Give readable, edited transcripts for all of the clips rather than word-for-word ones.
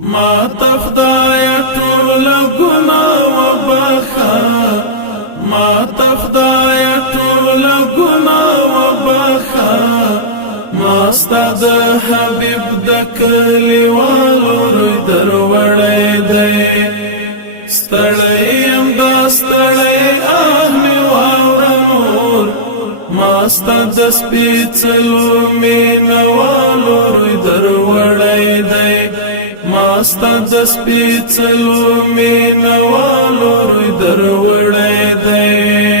ما تخدای ټول ګناه وبخا ما تخدای ټول ګناه وبخا ما ستاد حبیب د کلیوالو دروړې دی ستړی ام د ستړی اهمي واورور ما ستاد سپېڅلو مینوالو دروړې دی ما ستاد سپېڅلو مینوالو دروړې دی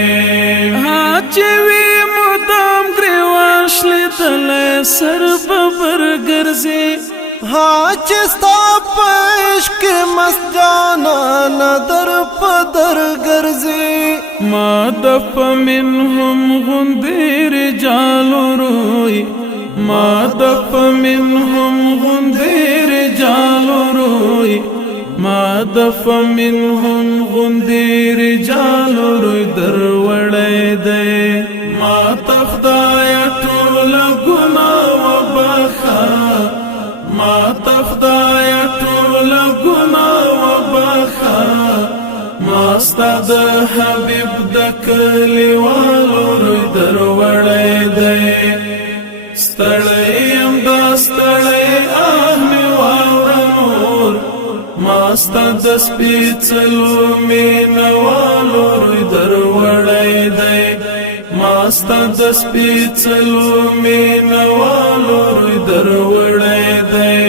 چوي مدام گریوان شلیدل سر ببر گرزی چې ستا پشک مست جانان در پدر گرزی ما دف منهم غندیر جالو روی ما دف منهم غندیر جالو روی ما دف منهم غندیر جالو روی دروړې دی ما تخدای ټول ګناه وبخا ما تخدای ټول ګناه وبخا ما ستاد حبیب د کلیوالو دروړې دی ستړی ام د ستړی اهمي واورور ما ستاد سپېڅلو مینوالو دروړې دی ما ستاد سپېڅلو مینوالو دروړې دی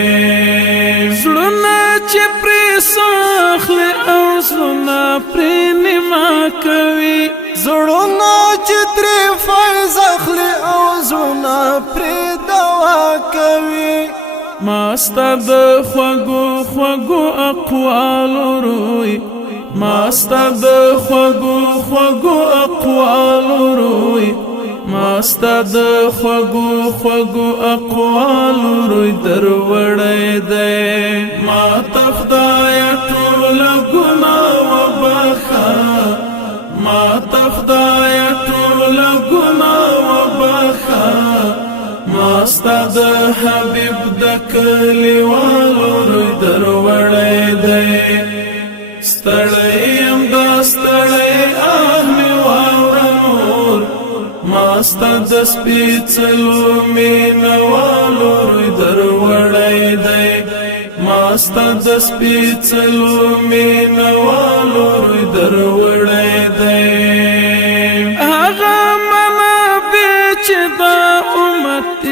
زړونه چې پرې ساخله او زړونه پرې نیمه کوي زړونه چې ترې فیض اخلي او زړونه پرې دوا کوي ما ستاد خوږو خوږو اقوالو روی ما ستاد خوږو خوږو اقوالو روی ما ستاد خوږو خوږو اقوالو روی دروړې دی ما تخدای ټول ګناه وبخا ما تخدای ټول ګناه وبخا ما ستاد حبیب د کلیوالو دروړې دی ستړی ام د ستړی اهمي واورور ما ستاد سپېڅلو مینوالو دروړې دی ما ستاد سپېڅلو مینوالو دروړې دی هغه منابع چې دا امت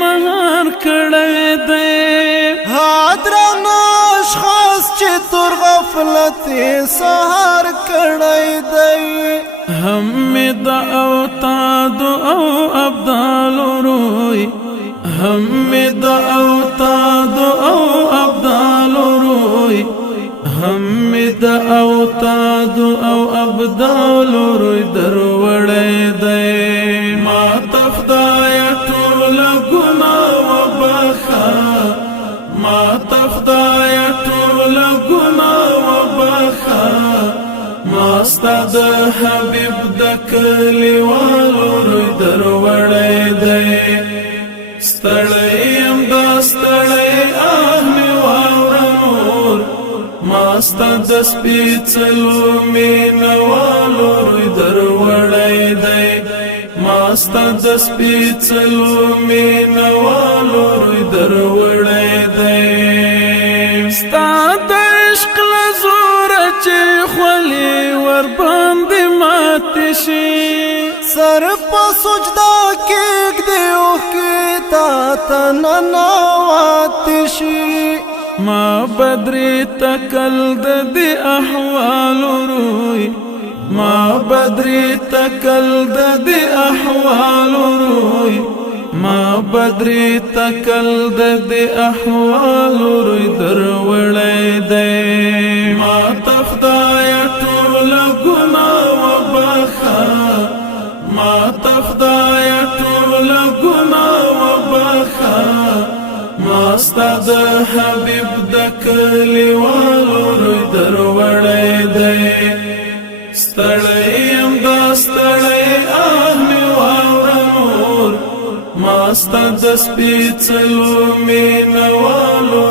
مهار کړی دی حاضرانو اشخاص چې تر غفلت سهار کړی دی هم د اوتاد او ابدال روی هم د اوتاد او ابدال روی هم د اوتاد او ابدال روی دروړې دی ما تخدای ټول ګناه وبخا ما تخدای ټول ګناه وبخا ما ستاد حبیب د کلیوالو دروړې دی ستړی ام د ستړی اهمي واورور ما ستاد سپېڅلو مینوالو دروړې دی ما ستاد سپېڅلو مینوالو دروړې دی ستا د عشق له زوره چې خولې ور باندې ماتې شي سر په سجدا کېږدي اوښکې تا ته ننواتې شي ما بدرې تکل د دې احوالو روی ما بدرې تکل د دې احوالو روی ما بدرې تکل د دې احوالو روی دروړې دی ما تخدای ټول ګناه وبخا ما تخدای ټول ګناه وبخا ما ستاد حبیب د کلیوالو دروړې دی ستړی ام د ستړی اهمي واورور ما ستاد سپېڅلو مینوالو